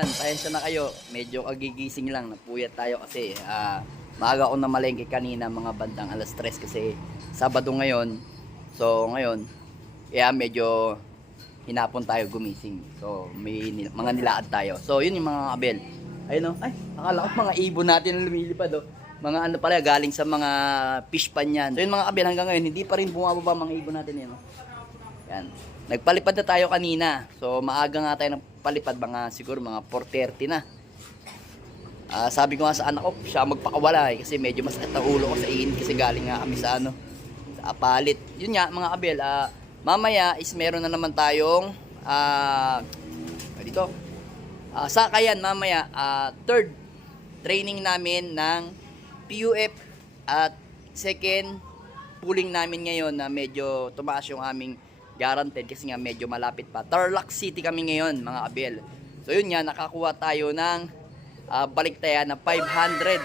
ayan, pasensya na kayo. Medyo kagigising lang, napuyat tayo kasi ah, maaga ako na malengke kanina mga bandang alas 3 kasi Sabado ngayon. So ngayon, kaya medyo hinapon tayo gumising. So may nil- mga nilakad tayo. So yun yung mga abel. Ayun oh, ay, akala ko mga ibon natin na lumilipad oh. Mga ano pala, galing sa mga fish pan yan. So yun mga abel hanggang ngayon, hindi pa rin bumababa mga ibon natin yun oh. Yan. Nagpalipad na tayo kanina. So maaga nga tayo nagpalipad mga siguro mga 4:30 na. Ah, sabi ko nga sa anak ko, siya magpakawala eh, kasi medyo masakit ang ulo ko sa init kasi galing nga kami sa ano, sa apalit. Yun nga mga abel, ah, mamaya is meron na naman tayong ah dito. Ah, sakayan mamaya ah, third training namin ng PUF at second pooling namin ngayon na medyo tumaas yung aming guaranteed kasi nga medyo malapit pa. Tarlac City kami ngayon mga abel. So yun nga nakakuha tayo ng ah, baliktayan na 500.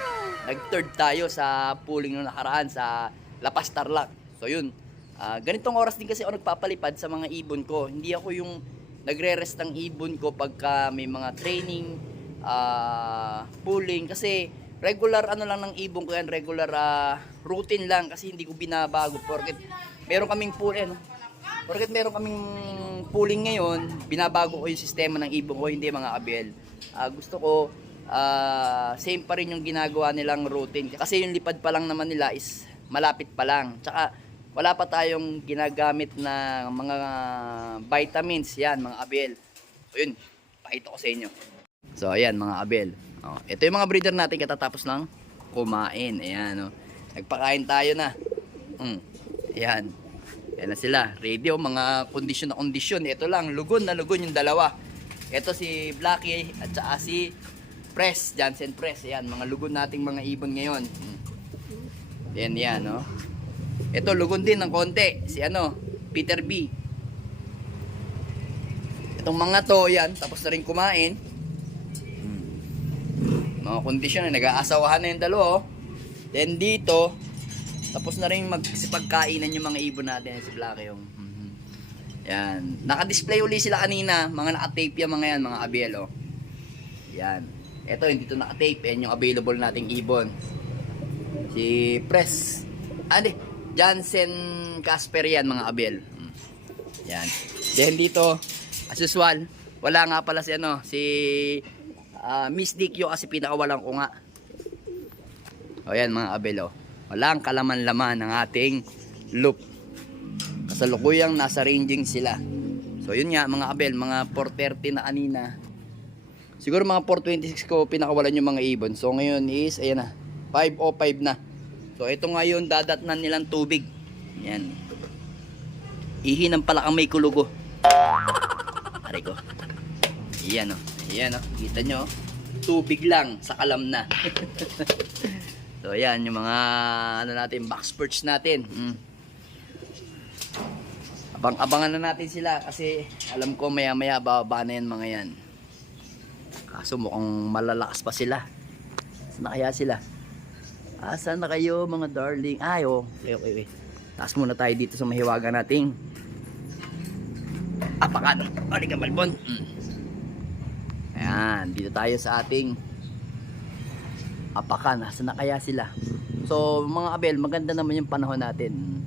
Nag-third tayo sa pooling nung nakaraan sa Lapas Tarlac. So yun. Ah, ganitong oras din kasi ako nagpapalipad sa mga ibon ko. Hindi ako yung nagre-rest ng ibon ko pagka may mga training, ah, pooling kasi regular ano lang ng ibon ko yan, regular ah, routine lang kasi hindi ko binabago porket meron kaming pool eh, no? Porket meron kaming pooling ngayon, binabago ko yung sistema ng ibon ko, hindi mga abel. Ah, gusto ko ah, same pa rin yung ginagawa nilang routine kasi yung lipad pa lang naman nila is malapit pa lang. Tsaka wala pa tayong ginagamit na mga vitamins yan mga abel. So yun, pakita ko sa inyo. So ayan mga abel. Oh, ito yung mga breeder natin katatapos lang kumain. Ayan oh. Nagpakain tayo na. Mm. Ayan. Ayan na sila. Ready oh, mga kondisyon na kondisyon. Ito lang, lugon na lugon yung dalawa. Ito si Blackie at saka si Press, Jansen Press. Ayan, mga lugon nating mga ibon ngayon. Mm. Ayan yan, no? Ito, lugon din ng konti. Si ano, Peter B. Itong mga to, yan, tapos na rin kumain. Mm. Mga kondisyon na, nag-aasawahan na yung dalawa, oh. Then dito, tapos na rin magsipagkainan yung mga ibon natin si Blackie yung. Mhm. Yan. Naka-display uli sila kanina, mga naka-tape yung mga yan, mga abiel oh. Yan. Ito hindi to naka-tape, yan yung available nating ibon. Si Press. Ande, Jansen Casper yan mga abel. Mm. Yan. Then dito, as usual, wala nga pala si ano, si ah, Miss Dikyo kasi pinakawalan ko nga. O yan mga abel oh. Walang kalaman-laman ng ating loop. Kasalukuyang nasa ranging sila. So yun nga mga abel, mga 430 na kanina. Siguro mga 426 ko pinakawalan yung mga ibon. So ngayon is, ayan na, 505 na. So ito ngayon dadatnan nilang tubig. Yan. Ihi ng palakang may kulugo. Aray ko. Ayan o. Ayan o. Kita nyo. oh. Tubig lang sa kalam na. so ayan yung mga ano natin, box perch natin. Mm. Abang-abangan na natin sila kasi alam ko maya maya bababa na yan mga yan. Kaso mukhang malalakas pa sila. Saan na kaya sila? Asan na kayo mga darling? Ay, oh. Okay, okay, okay. Taas muna tayo dito sa mahiwaga nating apakan. Balik ka balbon. Mm. Ayan, dito tayo sa ating apakan. Asan na kaya sila? So, mga abel, maganda naman yung panahon natin.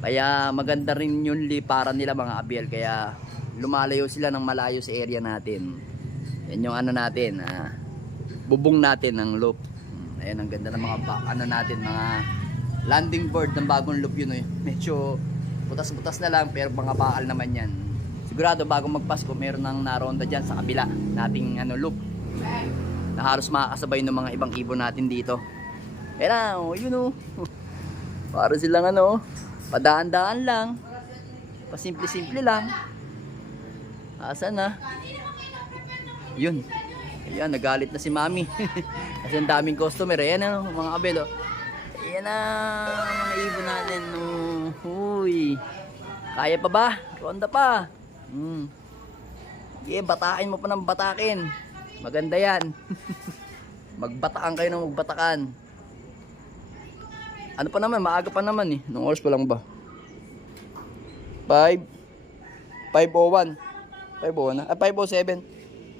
Kaya maganda rin yung liparan nila mga abel. Kaya lumalayo sila ng malayo sa area natin. Yan yung ano natin, ah, bubong natin ng loop. Mm, Ayan, ang ganda ng mga ano natin, mga landing board ng bagong loop yun. Eh. Medyo butas-butas na lang pero mga bakal naman yan. Sigurado bago magpasko meron nang naronda dyan sa kabila nating ano, loop. Na halos makakasabay ng mga ibang ibon natin dito. Ayan na, oh, yun oh. Para silang ano, padaan-daan lang. Pasimple-simple lang. Asan na? Yun. Ayan, nagalit na si mami. Kasi ang daming customer. Ayan na, mga abelo. Ayan na, mga ibon natin. Oh, huy. Kaya pa ba? Ronda pa. Hmm. Yeah, batakin mo pa ng batakin. Maganda yan. Magbataan kayo ng magbatakan. Ano pa naman, maaga pa naman eh. Nung oras pa lang ba? 5 501 501 na? Ah, 507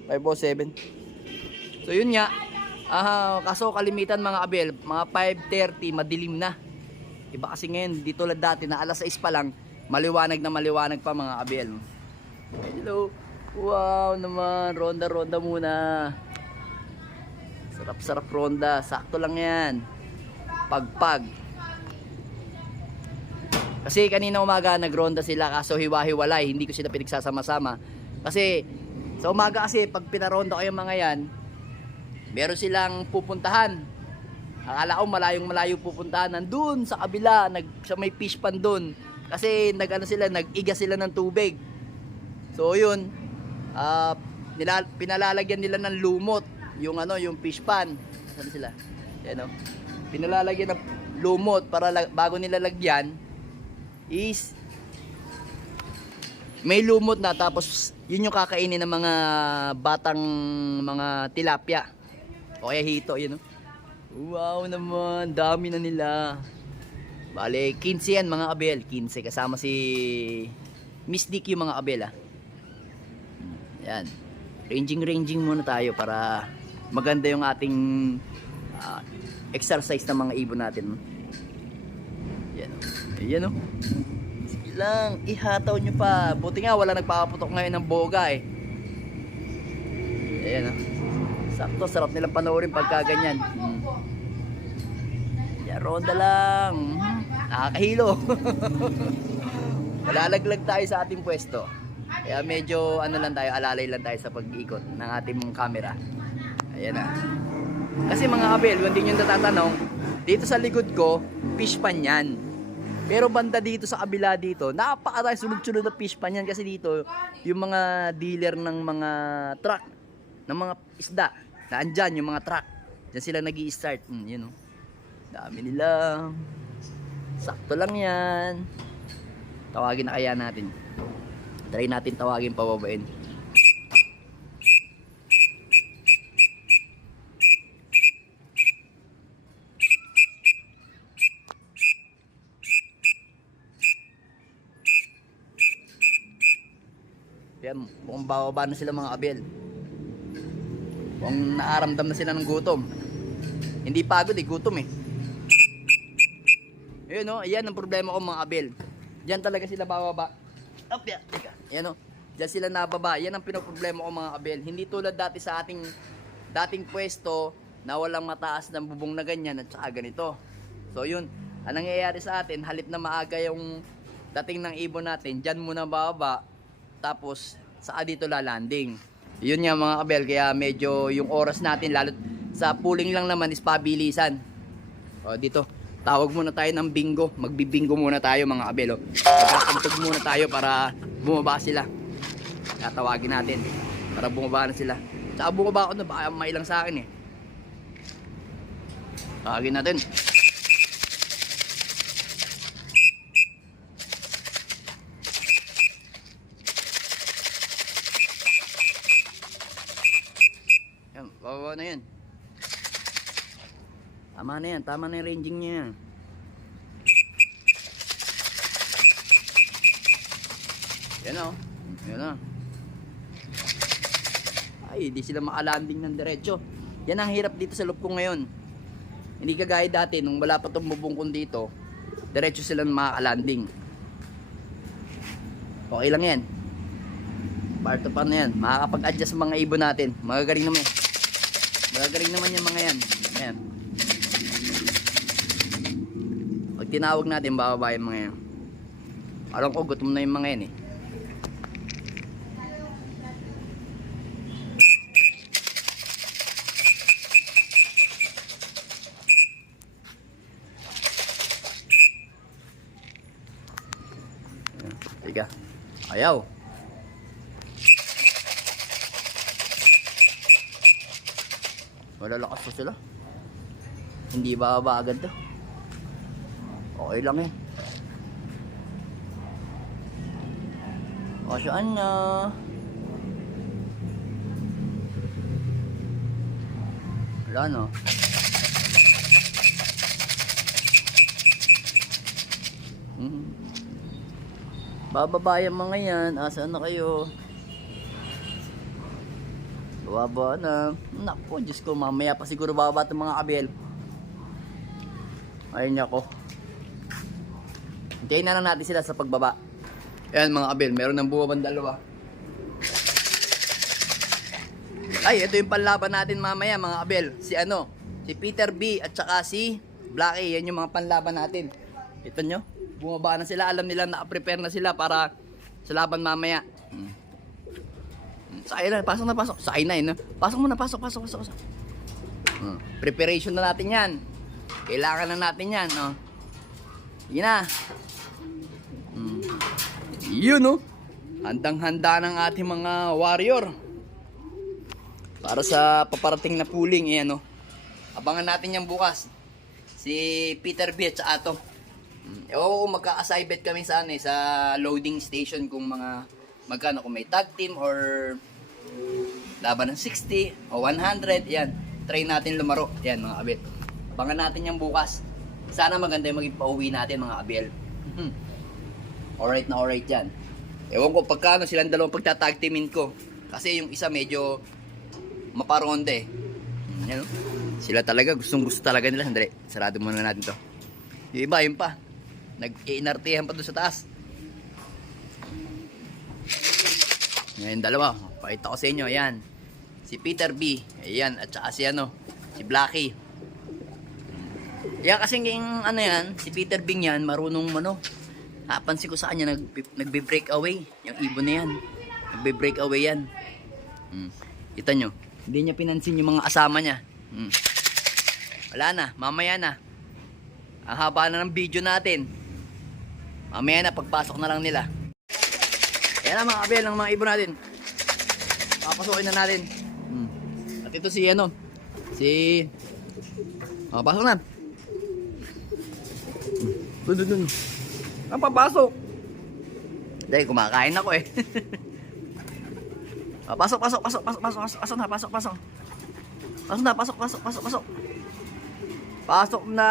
507. So yun nga. Ah, kaso kalimitan mga abel, mga 5.30 madilim na. Iba kasi ngayon, dito lang dati na alas 6 pa lang, maliwanag na maliwanag pa mga abel. Hello. Wow naman, ronda-ronda muna. Sarap-sarap ronda, sakto lang yan. Pagpag. Kasi kanina umaga nagronda sila kaso hiwa-hiwalay, hindi ko sila pinagsasama-sama. Kasi sa umaga kasi pag pinaronda ko yung mga yan, meron silang pupuntahan. Akala ko malayong malayo pupuntahan nandun sa kabila, nag sa may fish pan doon. Kasi nag-ano sila, nag-iga sila ng tubig. So yun, ah nila, pinalalagyan nila ng lumot, yung ano, yung fish pan. Saan sila? Yan o. Pinalalagyan ng lumot para bago nila lagyan is may lumot na tapos yun yung kakainin ng mga batang mga tilapia o kaya hito yun no? wow naman dami na nila bale 15 yan mga abel 15 kasama si Miss Dick yung mga abel ah yan ranging ranging muna tayo para maganda yung ating ah, exercise ng mga ibon natin yan o yan o Sige lang, ihataw nyo pa. Buti nga wala nagpapaputok ngayon ng boga eh. Ayan o. Sakto, sarap nilang panoorin pagka ganyan. Hmm. Yan, ronda lang. Hmm. Nakakahilo. Malalaglag tayo sa ating pwesto. Kaya medyo ano lang tayo, alalay lang tayo sa pag-ikot ng ating camera. Ayan na. Kasi mga abel, kung hindi nyo natatanong, dito sa likod ko, fish pan yan. Pero banda dito sa kabila dito, napakadami sunod-sunod na fish pan yan kasi dito, yung mga dealer ng mga truck, ng mga isda, na andyan yung mga truck. Diyan sila nag start mm, yun o. Dami nila. Sakto lang yan. Tawagin na kaya natin. Try natin tawagin pababain. Yan, mukhang bababa na sila mga abel. Mukhang naaramdam na sila ng gutom. Hindi pagod eh, gutom eh. Ayun no, yan ang problema ko mga abel. Diyan talaga sila bababa. Up ya. Yan o. Diyan sila nababa. Yan ang pinoproblema ko mga abel. Hindi tulad dati sa ating dating pwesto na walang mataas ng bubong na ganyan at saka ganito. So yun, ang nangyayari sa atin, halip na maaga yung dating ng ibon natin, dyan muna bababa, tapos saka dito lalanding. Yun nga mga kabel, kaya medyo yung oras natin, lalo sa pooling lang naman is pabilisan. O dito, tawag muna tayo ng bingo. Magbibingo muna tayo mga kabel. Magkakantog muna tayo para bumaba sila. Tatawagin natin para bumaba na sila. Tsaka bumaba ako na baka mailang sa akin eh. Tawagin natin. Yan, bababa na yan. Tama na yan, tama na yung ranging niya yan. Yan o. Yan o. Ay, di sila makalanding ng diretso. Yan ang hirap dito sa loob ko ngayon. Hindi kagaya dati, nung wala pa itong bubungkon dito, diretso sila makakalanding. Okay lang yan. Part of ano yan. Makakapag-adjust mga ibon natin. Magagaling naman. Magagaling naman yung mga yan. Ayan. Pag tinawag natin, bababa yung mga yan. Alam ko, gutom na yung mga yan eh. Tiga. Ayaw. Malalakas pa sila. Hindi bababa agad to. Okay lang eh. O, saan na? Wala no. Bababa yung mga yan. Asaan na kayo? Baba na. Naku, Diyos ko, mamaya pa siguro bababa itong mga abel. Ayun ako. Hintayin na lang natin sila sa pagbaba. Ayan mga abel, meron ng bumabang dalawa. Ay, ito yung panlaban natin mamaya mga abel. Si ano? Si Peter B at saka si Blackie. Yan yung mga panlaban natin. Ito nyo, bumaba na sila. Alam nila na-prepare na sila para sa laban mamaya. Hmm. Sakay na, pasok na, pasok. Sakay na, eh, no? Pasok mo na, pasok, pasok, pasok. pasok. Hmm. Preparation na natin yan. Kailangan na natin yan, no? Yun na. Hmm. Yun, no? Handang-handa ng ating mga warrior. Para sa paparating na pooling, eh, ano? Abangan natin yan bukas. Si Peter B at saka ato. Kung magka-assignment kami sa, ano, eh, sa loading station kung mga magkano kung may tag team or laban ng 60 o 100, yan. Try natin lumaro. Yan mga abel. Abangan natin yan bukas. Sana maganda yung maging pauwi natin mga abel. Hmm. alright na alright yan. Ewan ko pagkano silang dalawang pagtatag teamin ko. Kasi yung isa medyo maparonde. Yan, oh. Sila talaga, gustong gusto talaga nila. Sandali, sarado muna natin to. Yung iba, yun pa. Nag-iinartihan pa doon sa taas. Ngayon dalawa, pakita ko sa inyo, ayan. Si Peter B, ayan, at saka si ano, si Blackie. Yan kasi yung ano yan, si Peter Bing yan, marunong ano, napansin ko sa kanya, nag, nagbe-break away, yung ibon na yan. Nagbe-break away yan. Hmm. Kita nyo, hindi niya pinansin yung mga asama niya. Hmm. Wala na, mamaya na. Ang haba na ng video natin. Mamaya na, pagpasok na lang nila. Yan ang mga abel ng mga ibon natin. Papasukin na natin. Hmm. At ito si ano, si... Oh, pasok na. Dun, dun, dun. Ang papasok. Dahil kumakain ako eh. Ah, pasok, pasok, pasok, pasok, pasok, pasok, pasok na, pasok, pasok. Pasok na, pasok, pasok, pasok, pasok. Pasok na.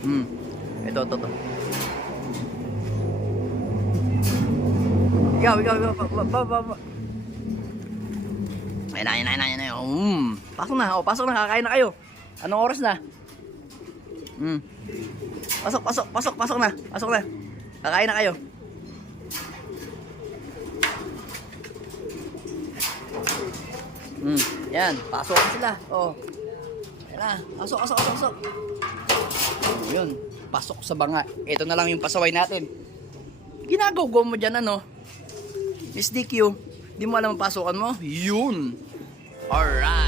Hmm. Ito, ito, ito. Ikaw, ikaw, ikaw, ba, ba, ba, ba. Ayun na, ayun na, ayun na, ayun na. Mm. Pasok na, oh, pasok na, kakain na kayo. Anong oras na? Hmm. Pasok, pasok, pasok, pasok na. Pasok na. Kakain na kayo. Hmm, yan, pasok sila. Oh. Yan na, pasok, pasok, pasok, pasok. Yun, pasok sa banga. Ito na lang yung pasaway natin. Ginagawa mo dyan, ano? Miss DQ, di mo alam ang pasukan mo? Yun. Alright.